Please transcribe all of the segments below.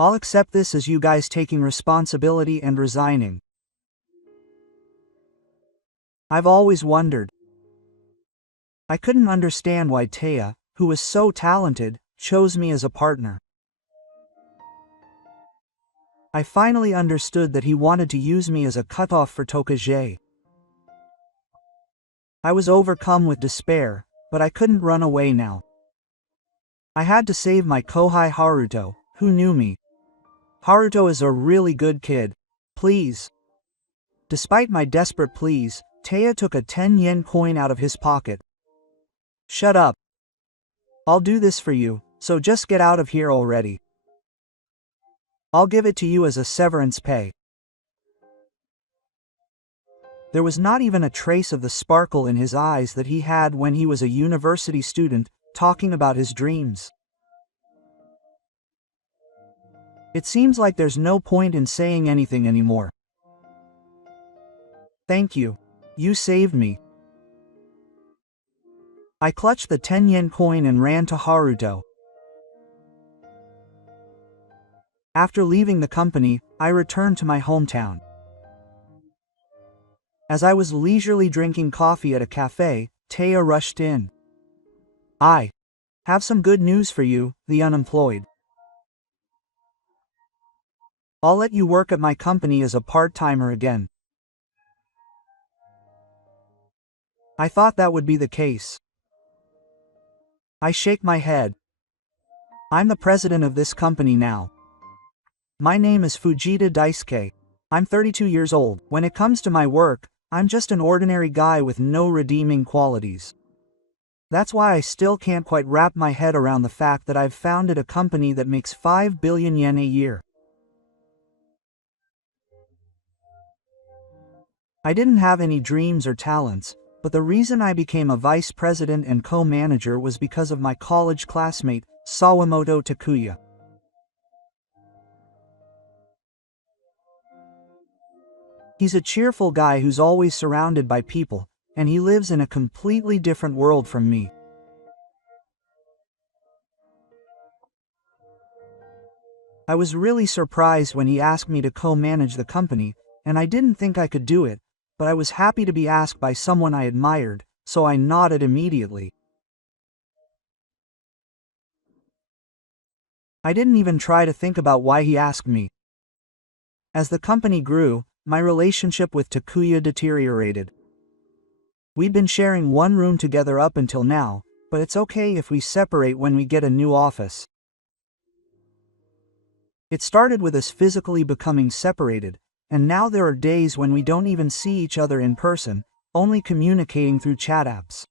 I'll accept this as you guys taking responsibility and resigning. I've always wondered. I couldn't understand why Taya, who was so talented, chose me as a partner. I finally understood that he wanted to use me as a cutoff for Tokage. I was overcome with despair, but I couldn't run away now. I had to save my Kohai Haruto, who knew me. Haruto is a really good kid. Please. Despite my desperate pleas, Taya took a 10 yen coin out of his pocket. Shut up. I'll do this for you, so just get out of here already. I'll give it to you as a severance pay. There was not even a trace of the sparkle in his eyes that he had when he was a university student, talking about his dreams. It seems like there's no point in saying anything anymore. Thank you. You saved me. I clutched the 10 yen coin and ran to Haruto. After leaving the company, I returned to my hometown. As I was leisurely drinking coffee at a cafe, Taya rushed in. I have some good news for you, the unemployed. I'll let you work at my company as a part-timer again. I thought that would be the case. I shake my head. I'm the president of this company now. My name is Fujita Daisuke. I'm 32 years old. When it comes to my work, I'm just an ordinary guy with no redeeming qualities. That's why I still can't quite wrap my head around the fact that I've founded a company that makes 5 billion yen a year. I didn't have any dreams or talents, but the reason I became a vice president and co-manager was because of my college classmate, Sawamoto Takuya. He's a cheerful guy who's always surrounded by people, and he lives in a completely different world from me. I was really surprised when he asked me to co-manage the company, and I didn't think I could do it, but I was happy to be asked by someone I admired, so I nodded immediately. I didn't even try to think about why he asked me. As the company grew, my relationship with Takuya deteriorated. We'd been sharing one room together up until now, but it's okay if we separate when we get a new office. It started with us physically becoming separated, and now there are days when we don't even see each other in person, only communicating through chat apps.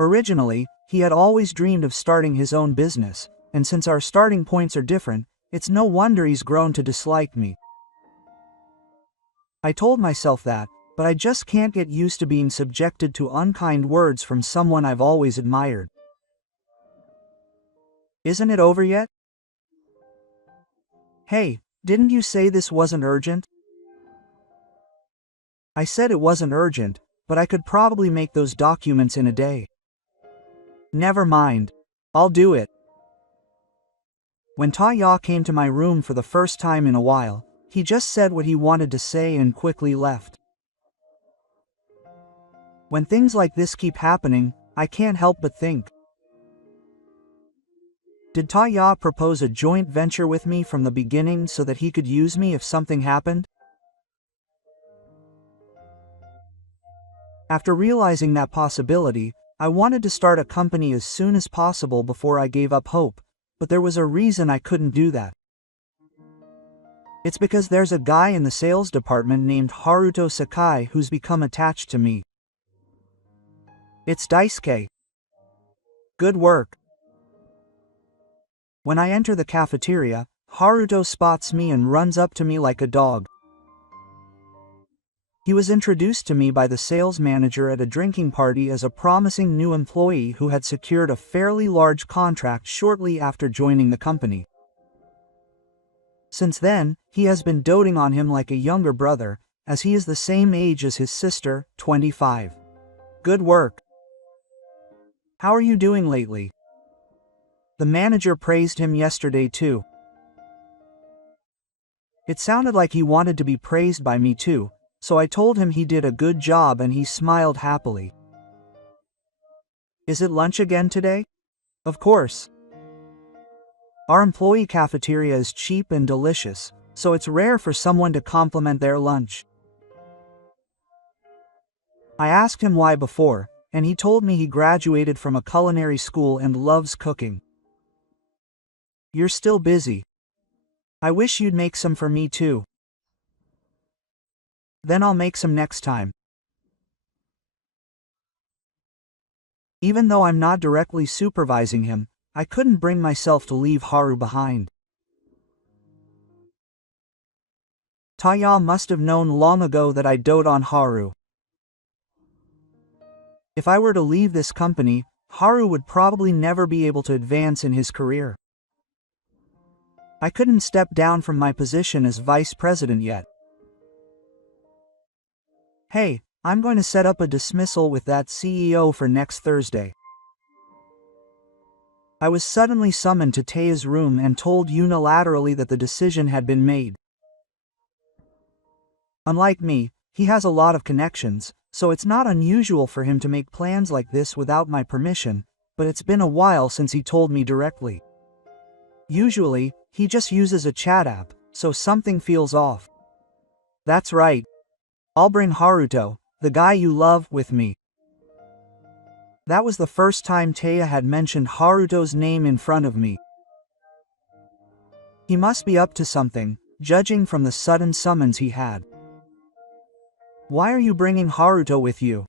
Originally, he had always dreamed of starting his own business, and since our starting points are different, it's no wonder he's grown to dislike me. I told myself that, but I just can't get used to being subjected to unkind words from someone I've always admired. Isn't it over yet? Hey, didn't you say this wasn't urgent? I said it wasn't urgent, but I could probably make those documents in a day. Never mind. I'll do it. When Taya came to my room for the first time in a while, he just said what he wanted to say and quickly left. When things like this keep happening, I can't help but think. Did Taya propose a joint venture with me from the beginning so that he could use me if something happened? After realizing that possibility, I wanted to start a company as soon as possible before I gave up hope, but there was a reason I couldn't do that. It's because there's a guy in the sales department named Haruto Sakai who's become attached to me. It's Daisuke. Good work. When I enter the cafeteria, Haruto spots me and runs up to me like a dog. He was introduced to me by the sales manager at a drinking party as a promising new employee who had secured a fairly large contract shortly after joining the company. Since then, he has been doting on him like a younger brother, as he is the same age as his sister, 25. Good work. How are you doing lately? The manager praised him yesterday too. It sounded like he wanted to be praised by me too, so I told him he did a good job and he smiled happily. Is it lunch again today? Of course. Our employee cafeteria is cheap and delicious, so it's rare for someone to compliment their lunch. I asked him why before, and he told me he graduated from a culinary school and loves cooking. You're still busy. I wish you'd make some for me too. Then I'll make some next time. Even though I'm not directly supervising him, I couldn't bring myself to leave Haru behind. Taya must have known long ago that I dote on Haru. If I were to leave this company, Haru would probably never be able to advance in his career. I couldn't step down from my position as vice president yet. Hey, I'm going to set up a dismissal with that CEO for next Thursday. I was suddenly summoned to Taya's room and told unilaterally that the decision had been made. Unlike me, he has a lot of connections, so it's not unusual for him to make plans like this without my permission, but it's been a while since he told me directly. Usually, he just uses a chat app, so something feels off. That's right. I'll bring Haruto, the guy you love, with me. That was the first time Taya had mentioned Haruto's name in front of me. He must be up to something, judging from the sudden summons he had. Why are you bringing Haruto with you?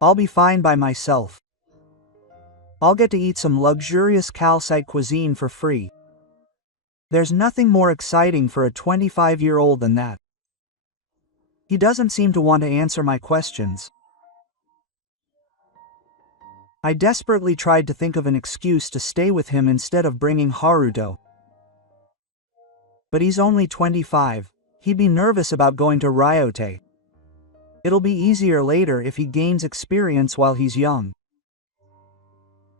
I'll be fine by myself. I'll get to eat some luxurious calcite cuisine for free. There's nothing more exciting for a 25-year-old than that. He doesn't seem to want to answer my questions. I desperately tried to think of an excuse to stay with him instead of bringing Haruto. But he's only 25, he'd be nervous about going to Ryote. It'll be easier later if he gains experience while he's young.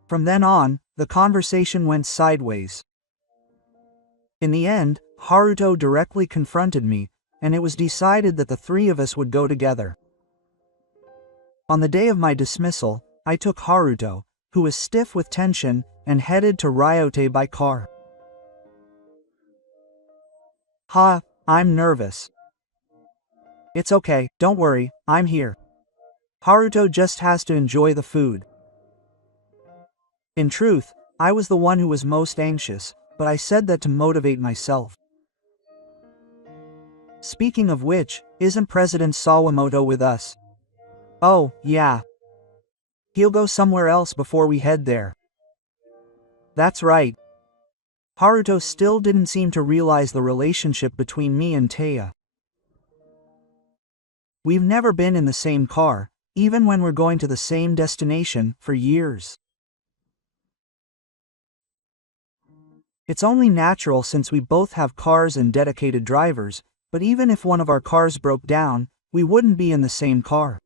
From then on, the conversation went sideways. In the end, Haruto directly confronted me, and it was decided that the three of us would go together. On the day of my dismissal, I took Haruto, who was stiff with tension, and headed to Ryote by car. I'm nervous. It's okay, don't worry, I'm here. Haruto just has to enjoy the food. In truth, I was the one who was most anxious, but I said that to motivate myself. Speaking of which, isn't President Sawamoto with us? Oh, yeah. He'll go somewhere else before we head there. That's right. Haruto still didn't seem to realize the relationship between me and Taya. We've never been in the same car, even when we're going to the same destination, for years. It's only natural since we both have cars and dedicated drivers, but even if one of our cars broke down, we wouldn't be in the same car.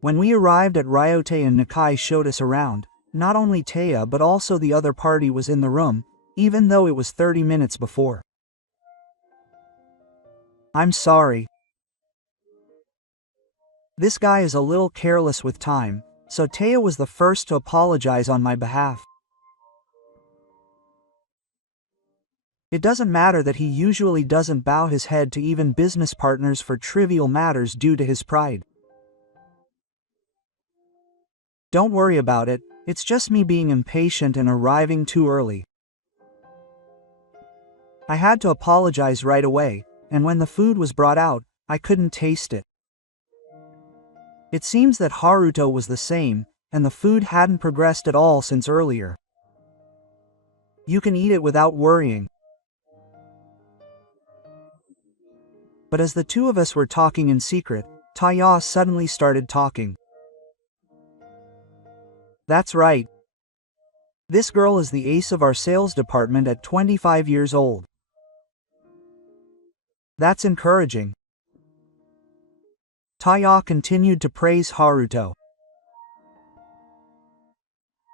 When we arrived at Ryote and Nakai showed us around, not only Taya but also the other party was in the room, even though it was 30 minutes before. I'm sorry. This guy is a little careless with time, so Taya was the first to apologize on my behalf. It doesn't matter that he usually doesn't bow his head to even business partners for trivial matters due to his pride. Don't worry about it, it's just me being impatient and arriving too early. I had to apologize right away, and when the food was brought out, I couldn't taste it. It seems that Haruto was the same, and the food hadn't progressed at all since earlier. You can eat it without worrying. But as the two of us were talking in secret, Taya suddenly started talking. That's right. This girl is the ace of our sales department at 25 years old. That's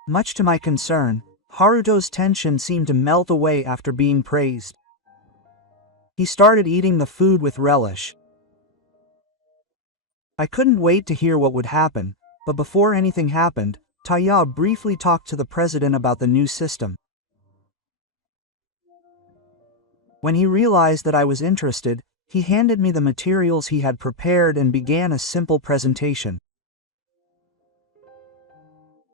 Much to my concern, Haruto's tension seemed to melt away after being praised. He started eating the food with relish. I couldn't wait to hear what would happen, but before anything happened, Taya briefly talked to the president about the new system. When he realized that I was interested, he handed me the materials he had prepared and began a simple presentation.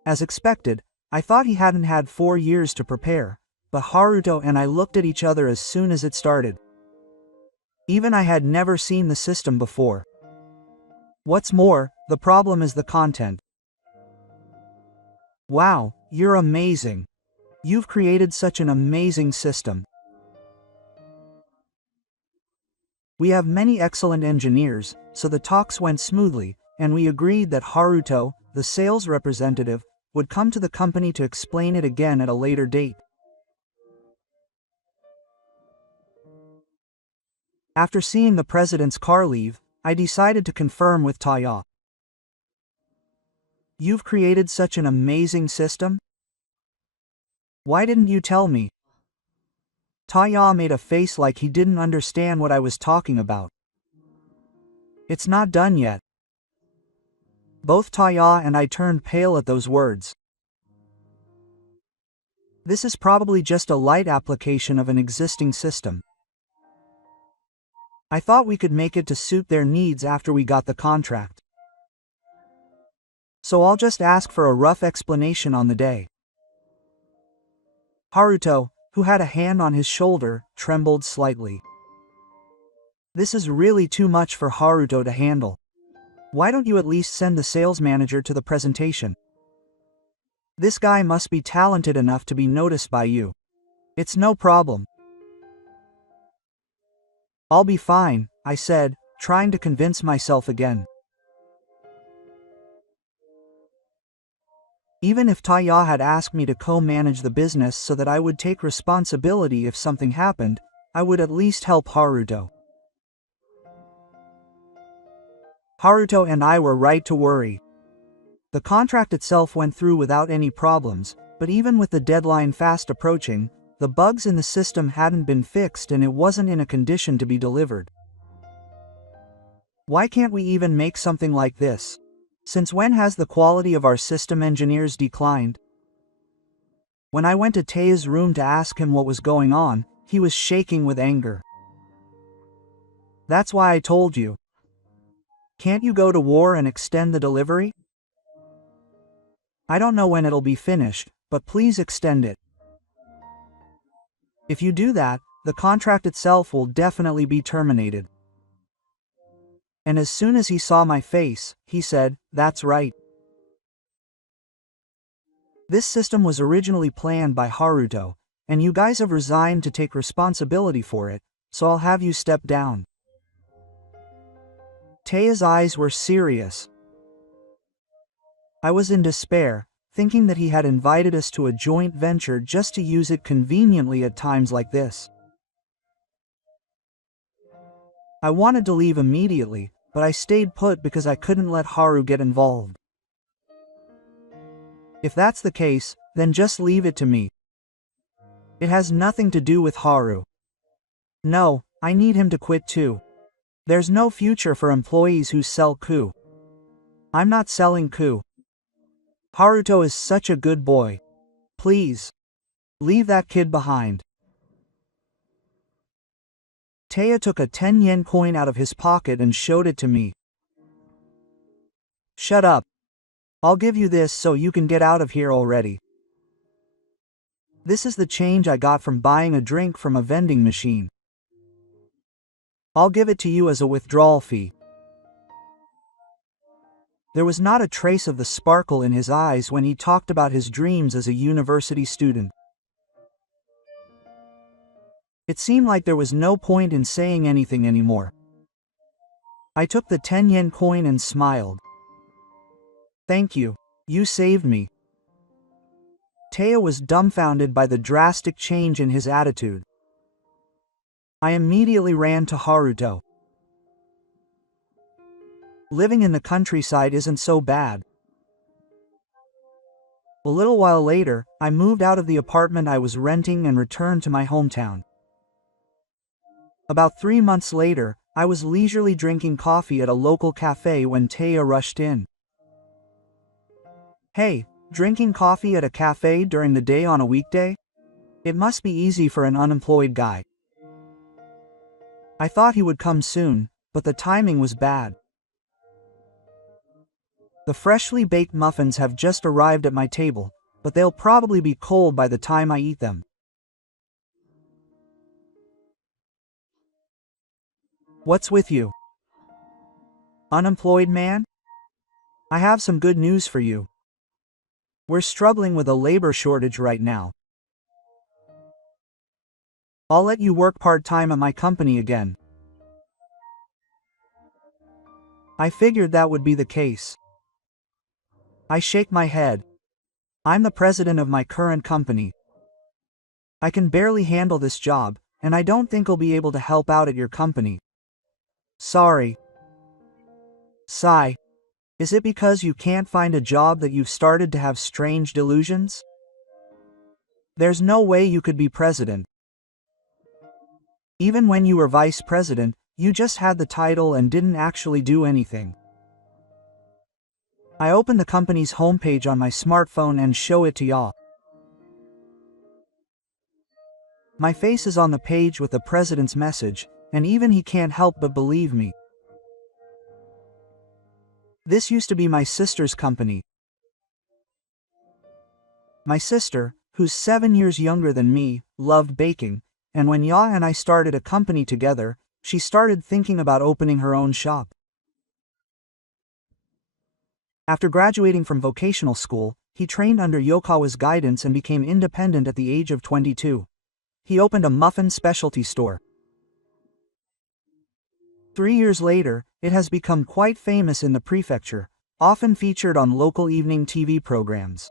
As expected, I thought he hadn't had 4 years to prepare, but Haruto and I looked at each other as soon as it started. Even I had never seen the system before. What's more, the problem is the content. Wow, you're amazing. You've created such an amazing system. We have many excellent engineers, so the talks went smoothly, and we agreed that Haruto, the sales representative, would come to the company to explain it again at a later date. After seeing the president's car leave, I decided to confirm with Taya. You've created such an amazing system? Why didn't you tell me? Taya made a face like he didn't understand what I was talking about. It's not done yet. Both Taya and I turned pale at those words. This is probably just a light application of an existing system. I thought we could make it to suit their needs after we got the contract. So I'll just ask for a rough explanation on the day. Haruto, who had a hand on his shoulder, trembled slightly. This is really too much for Haruto to handle. Why don't you at least send the sales manager to the presentation? This guy must be talented enough to be noticed by you. It's no problem. I'll be fine, I said, trying to convince myself again. Even if Taya had asked me to co-manage the business so that I would take responsibility if something happened, I would at least help Haruto. Haruto and I were right to worry. The contract itself went through without any problems, but even with the deadline fast approaching, the bugs in the system hadn't been fixed and it wasn't in a condition to be delivered. Why can't we even make something like this? Since when has the quality of our system engineers declined? When I went to Taya's room to ask him what was going on, he was shaking with anger. That's why I told you. Can't you go to war and extend the delivery? I don't know when it'll be finished, but please extend it. If you do that, the contract itself will definitely be terminated. And as soon as he saw my face, he said, "That's right. This system was originally planned by Haruto, and you guys have resigned to take responsibility for it, so I'll have you step down." Taya's eyes were serious. I was in despair, thinking that he had invited us to a joint venture just to use it conveniently at times like this. I wanted to leave immediately, but I stayed put because I couldn't let Haru get involved. If that's the case, then just leave it to me. It has nothing to do with Haru. No, I need him to quit too. There's no future for employees who sell coup. I'm not selling coup. Haruto is such a good boy. Please. Leave that kid behind. Taya took a 10-yen coin out of his pocket and showed it to me. Shut up. I'll give you this so you can get out of here already. This is the change I got from buying a drink from a vending machine. I'll give it to you as a withdrawal fee. There was not a trace of the sparkle in his eyes when he talked about his dreams as a university student. It seemed like there was no point in saying anything anymore. I took the 10-yen coin and smiled. Thank you. You saved me. Taya was dumbfounded by the drastic change in his attitude. I immediately ran to Haruto. Living in the countryside isn't so bad. A little while later, I moved out of the apartment I was renting and returned to my hometown. About 3 months later, I was leisurely drinking coffee at a local cafe when Taya rushed in. "Hey, drinking coffee at a cafe during the day on a weekday? It must be easy for an unemployed guy." I thought he would come soon, but the timing was bad. The freshly baked muffins have just arrived at my table, but they'll probably be cold by the time I eat them. What's with you? Unemployed man? I have some good news for you. We're struggling with a labor shortage right now. I'll let you work part-time at my company again. I figured that would be the case. I shake my head. I'm the president of my current company. I can barely handle this job, and I don't think I'll be able to help out at your company. Sorry. Sigh. Is it because you can't find a job that you've started to have strange delusions? There's no way you could be president. Even when you were vice president, you just had the title and didn't actually do anything. I open the company's homepage on my smartphone and show it to Ya. My face is on the page with the president's message, and even he can't help but believe me. This used to be my sister's company. My sister, who's 7 years younger than me, loved baking, and when Ya and I started a company together, she started thinking about opening her own shop. After graduating from vocational school, he trained under Yokawa's guidance and became independent at the age of 22. He opened a muffin specialty store. 3 years later, it has become quite famous in the prefecture, often featured on local evening TV programs.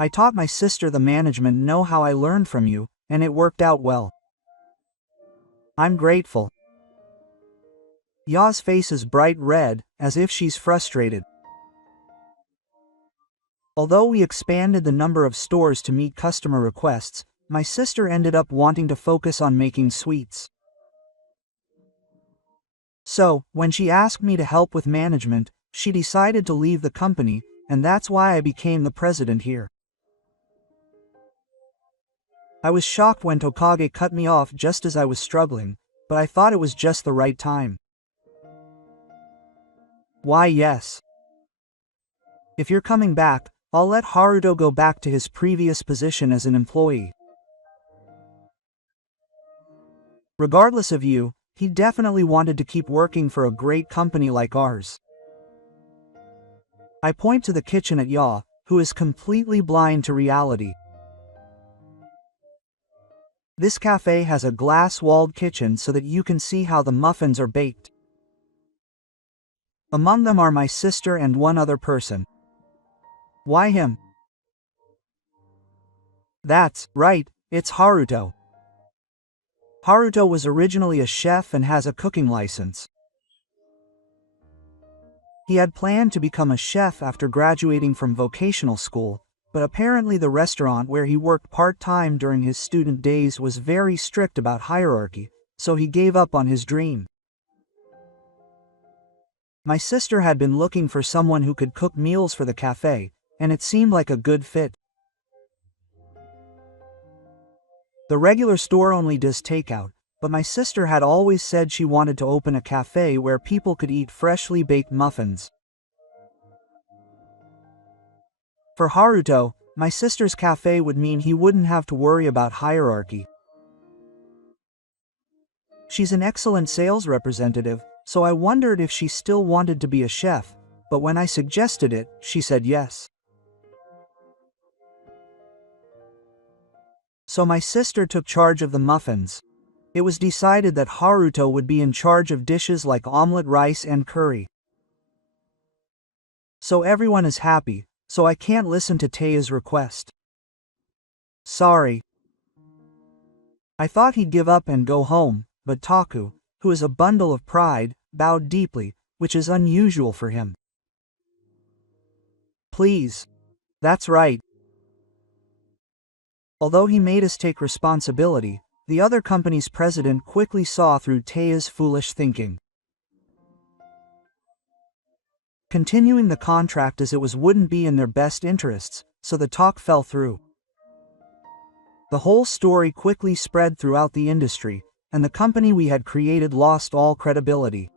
I taught my sister the management know-how I learned from you, and it worked out well. I'm grateful. Ya's face is bright red, as if she's frustrated. Although we expanded the number of stores to meet customer requests, my sister ended up wanting to focus on making sweets. So, when she asked me to help with management, she decided to leave the company, and that's why I became the president here. I was shocked when Tokage cut me off just as I was struggling, but I thought it was just the right time. Why, yes. If you're coming back, I'll let Haruto go back to his previous position as an employee. Regardless of you, he definitely wanted to keep working for a great company like ours. I point to the kitchen at Ya, who is completely blind to reality. This cafe has a glass-walled kitchen so that you can see how the muffins are baked. Among them are my sister and one other person. Why him? That's right, it's Haruto. Haruto was originally a chef and has a cooking license. He had planned to become a chef after graduating from vocational school, but apparently the restaurant where he worked part-time during his student days was very strict about hierarchy, so he gave up on his dream. My sister had been looking for someone who could cook meals for the cafe, and it seemed like a good fit. The regular store only does takeout, but my sister had always said she wanted to open a cafe where people could eat freshly baked muffins. For Haruto, my sister's cafe would mean he wouldn't have to worry about hierarchy. She's an excellent sales representative, so I wondered if she still wanted to be a chef, but when I suggested it, she said yes. So my sister took charge of the muffins. It was decided that Haruto would be in charge of dishes like omelette rice and curry. So everyone is happy, so I can't listen to Taya's request. Sorry. I thought he'd give up and go home, but Taku, who is a bundle of pride, bowed deeply, which is unusual for him. Please. That's right. Although he made us take responsibility, the other company's president quickly saw through Taya's foolish thinking. Continuing the contract as it was wouldn't be in their best interests, so the talk fell through. The whole story quickly spread throughout the industry, and the company we had created lost all credibility.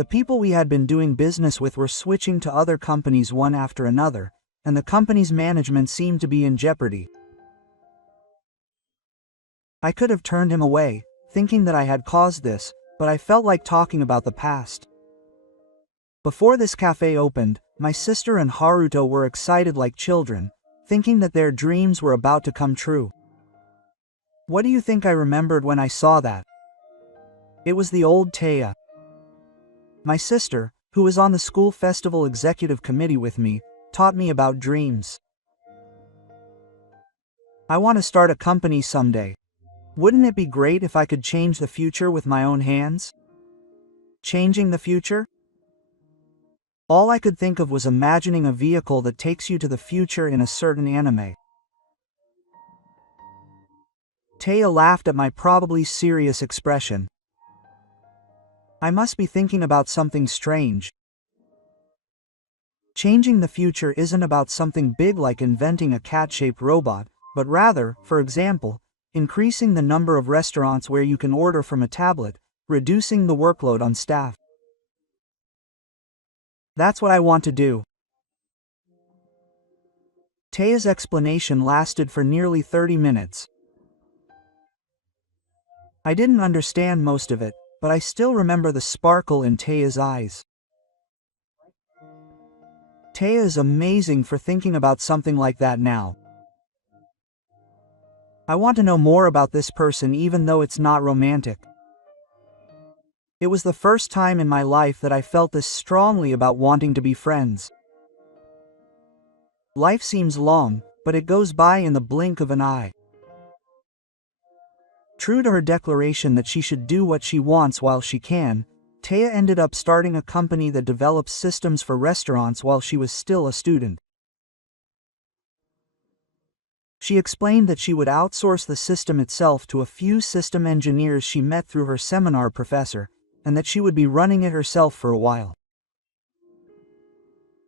The people we had been doing business with were switching to other companies one after another, and the company's management seemed to be in jeopardy. I could have turned him away, thinking that I had caused this, but I felt like talking about the past. Before this cafe opened, my sister and Haruto were excited like children, thinking that their dreams were about to come true. What do you think I remembered when I saw that? It was the old Taya. My sister, who was on the school festival executive committee with me, taught me about dreams. I want to start a company someday. Wouldn't it be great if I could change the future with my own hands? Changing the future? All I could think of was imagining a vehicle that takes you to the future in a certain anime. Taya laughed at my probably serious expression. I must be thinking about something strange. Changing the future isn't about something big like inventing a cat-shaped robot, but rather, for example, increasing the number of restaurants where you can order from a tablet, reducing the workload on staff. That's what I want to do. Taya's explanation lasted for nearly 30 minutes. I didn't understand most of it, but I still remember the sparkle in Taya's eyes. Taya is amazing for thinking about something like that now. I want to know more about this person even though it's not romantic. It was the first time in my life that I felt this strongly about wanting to be friends. Life seems long, but it goes by in the blink of an eye. True to her declaration that she should do what she wants while she can, Taya ended up starting a company that develops systems for restaurants while she was still a student. She explained that she would outsource the system itself to a few system engineers she met through her seminar professor, and that she would be running it herself for a while.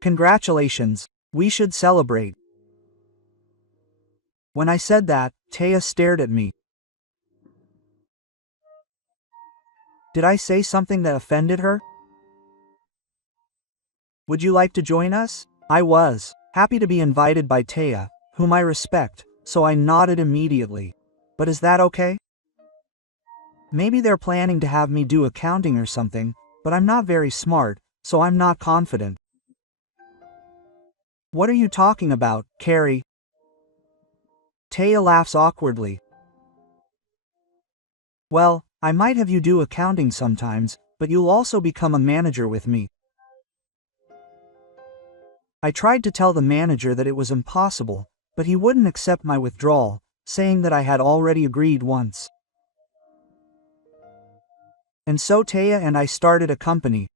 Congratulations, we should celebrate. When I said that, Taya stared at me. Did I say something that offended her? Would you like to join us? I was happy to be invited by Taya, whom I respect, so I nodded immediately. But is that okay? Maybe they're planning to have me do accounting or something, but I'm not very smart, so I'm not confident. What are you talking about, Carrie? Taya laughs awkwardly. Well, I might have you do accounting sometimes, but you'll also become a manager with me. I tried to tell the manager that it was impossible, but he wouldn't accept my withdrawal, saying that I had already agreed once. And so Taya and I started a company.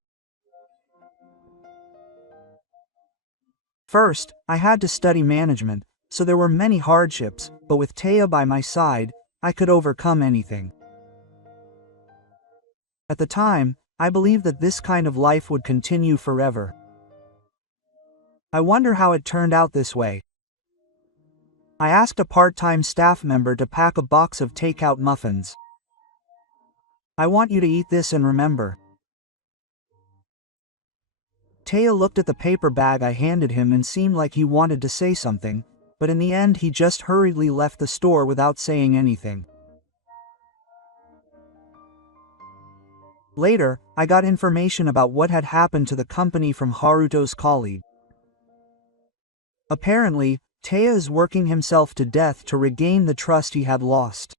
First, I had to study management, so there were many hardships, but with Taya by my side, I could overcome anything. At the time, I believed that this kind of life would continue forever. I wonder how it turned out this way. I asked a part-time staff member to pack a box of takeout muffins. I want you to eat this and remember. Taya looked at the paper bag I handed him and seemed like he wanted to say something, but in the end he just hurriedly left the store without saying anything. Later, I got information about what had happened to the company from Haruto's colleague. Apparently, Taya is working himself to death to regain the trust he had lost.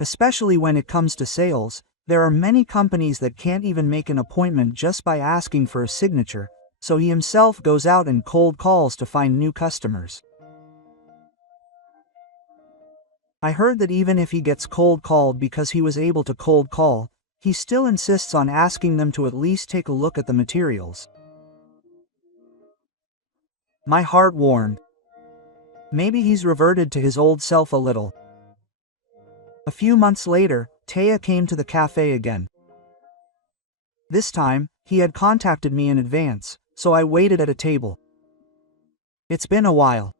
Especially when it comes to sales, there are many companies that can't even make an appointment just by asking for a signature, so he himself goes out and cold calls to find new customers. I heard that even if he gets cold called because he was able to cold call, he still insists on asking them to at least take a look at the materials. My heart warmed. Maybe he's reverted to his old self a little. A few months later, Taya came to the cafe again. This time, he had contacted me in advance, so I waited at a table. It's been a while.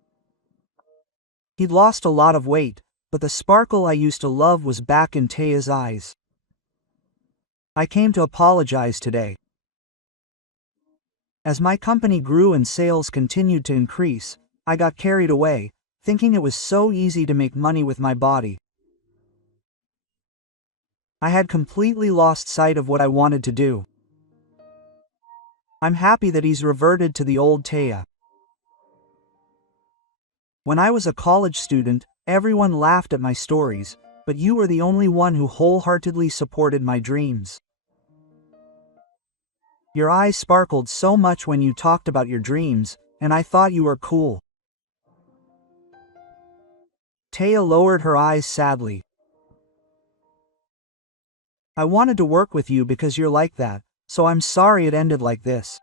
He'd lost a lot of weight, but the sparkle I used to love was back in Taya's eyes. I came to apologize today. As my company grew and sales continued to increase, I got carried away, thinking it was so easy to make money with my body. I had completely lost sight of what I wanted to do. I'm happy that he's reverted to the old Taya. When I was a college student, everyone laughed at my stories, but you were the only one who wholeheartedly supported my dreams. Your eyes sparkled so much when you talked about your dreams, and I thought you were cool. Taya lowered her eyes sadly. I wanted to work with you because you're like that, so I'm sorry it ended like this.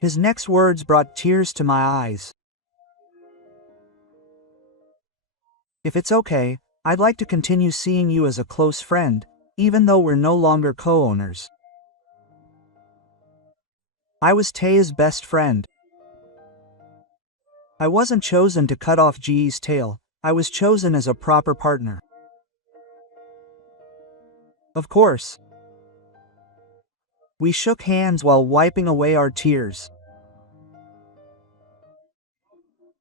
His next words brought tears to my eyes. If it's okay, I'd like to continue seeing you as a close friend, even though we're no longer co-owners. I was Taya's best friend. I wasn't chosen to cut off G's tail, I was chosen as a proper partner. Of course. We shook hands while wiping away our tears.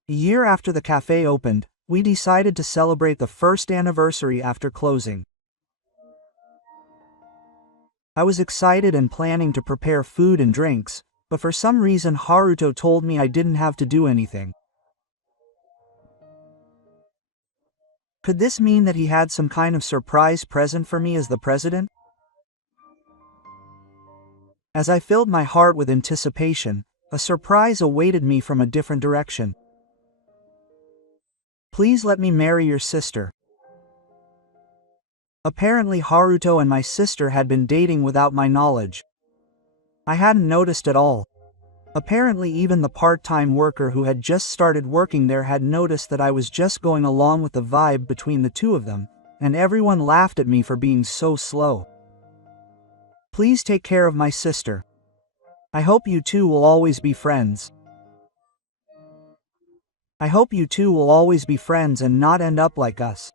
A year after the cafe opened, we decided to celebrate the first anniversary after closing. I was excited and planning to prepare food and drinks, but for some reason Haruto told me I didn't have to do anything. Could this mean that he had some kind of surprise present for me as the president? As I filled my heart with anticipation, a surprise awaited me from a different direction. Please let me marry your sister. Apparently Haruto and my sister had been dating without my knowledge. I hadn't noticed at all. Apparently even the part-time worker who had just started working there had noticed that I was just going along with the vibe between the two of them, and everyone laughed at me for being so slow. Please take care of my sister. I hope you two will always be friends. I hope you two will always be friends and not end up like us.